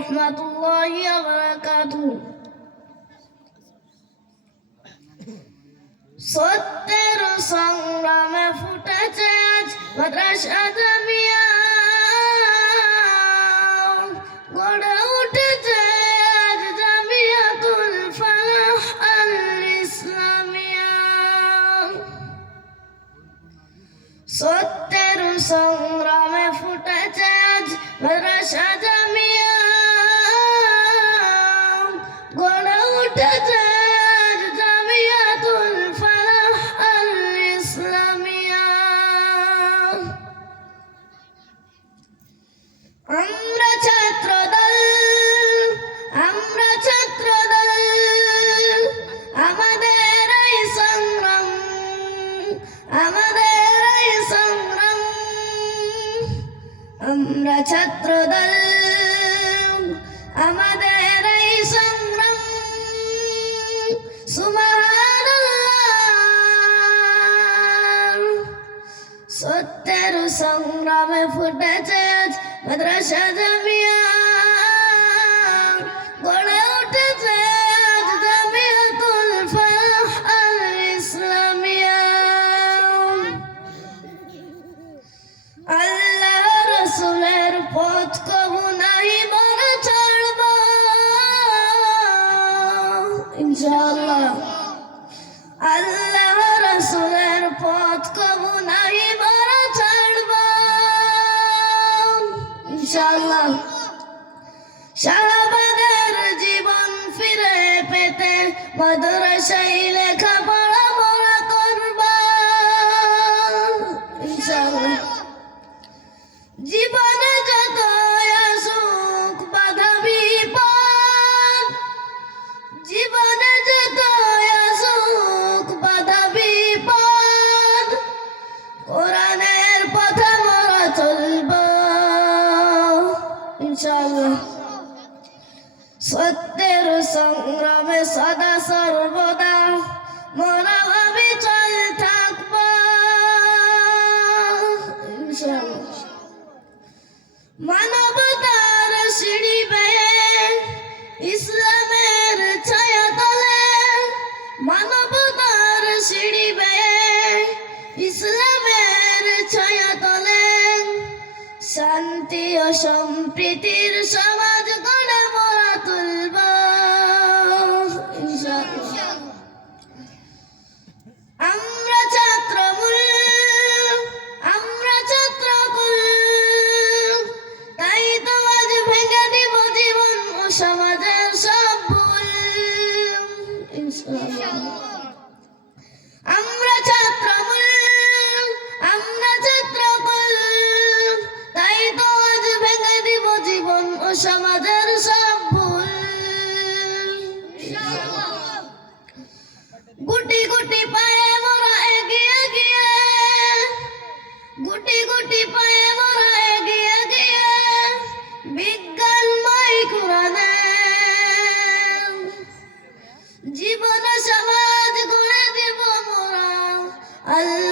রহমাতুল্লাহি ওয়া বারাকাতুহু। সত্যের সংগ্রামে ফুটেছে আজ মাদ্রাসা জামিয়া, গড়ে উঠেছে আজ জামিয়াতুল ফালাহ আল ইসলামিয়া। সত্যের সংগ্রামে ফুটেছে আজ মাদ্রাসা জামিয়া, গড়ে উঠেছে আজ জামিয়াতুল ফালাহ আল ইসলামিয়া। আমরা ছাত্রদল, আমরা ছাত্রদল, আমাদের এই সংগ্রাম, আমাদের এই সংগ্রাম। আমরা ছাত্রদল, আমাদের এই সংগ্রাম। সুবহানাল্লাহ। সত্যের সংগ্রামে ফুটেছে আজ মাদ্রাসা জামিয়া, গড়ে উঠেছে আজ জামিয়াতুল ফালাহ আল ইসলামিয়া। আল্লাহ রাসূলের পথ কবু নাই বড় ছাড়ব ইনশাআল্লাহ। আল্লাহ রাসূলের পথ কবু নাই বড় ছাড়ব ইনশাআল্লাহ। সাহাবাদের জীবন ফিরে পেতে মাদ্রাসায় লেখাপড়া মোরা করব ইনশাআল্লাহ। জীবনে যত আসুক বাধা বিপদ, জীবনে যত আসুক বাধা বিপদ, কোরআনের পথে মোরা চলব ইনশাআল্লাহ। সত্যের সংগ্রামে সদা সর্বদা মোরা অবিচল থাকব ইনশাআল্লাহ। মানবতার সিঁড়ি বেয়ে ইসলামের ছায়া তলে, মানবতার সিঁড়ি বেয়ে ইসলামের ছায়া তলে, শান্তি ও সম্প্রীতির সমাজ গড়ে মোরা তুলব ইনশাআল্লাহ। আমরা ছাত্রমূল, আমরা ছাত্রকুল, তাই তো আজ ভেঙে দিব জীবন ও সমাজের সব ভুল ইনশাআল্লাহ। আমরা ছাত্রমূল, আমরা ছাত্রকুল, তাই তো আজ ভেঙে দিব জীবন ও সমাজের সব ভুল ইনশাআল্লাহ। গুটি গুটি পায়ে মোরা এগিয়ে গিয়ে, গুটি গুটি পায়ে মোরা এগিয়ে গিয়ে বিজ্ঞানময় কোরআনে জীবন সমাজ গড়ে দিব মোরা। আল্লাহ